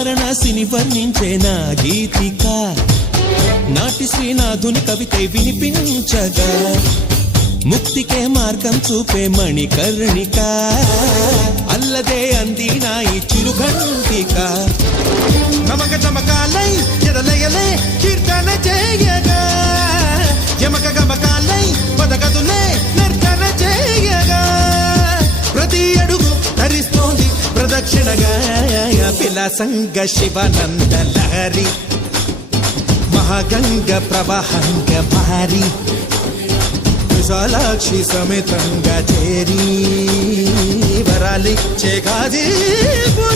వారణాసిని వర్ణించే నా గీతిక నాటి శ్రీనాథుని కవితై వినిపించగా ముక్తికే మార్గం చూపే మణికర్ణిక అల్లదే అంది నా ఈ చిరుఘంటిక నమక చమకాలై ఎదలయలే కీర్తన చేయగా యమక గమకాలై పదగదులే నర్తన చేయగా ప్రతి అడుగు ధరిస్తోంది ప్రదక్షిణగా విలాసంగ శివనంద లహరి మహాగంగ ప్రవాహంగ భారీ విశాలాక్షి సమేతంగా చేరి వరాలిచ్చే గాజీపురం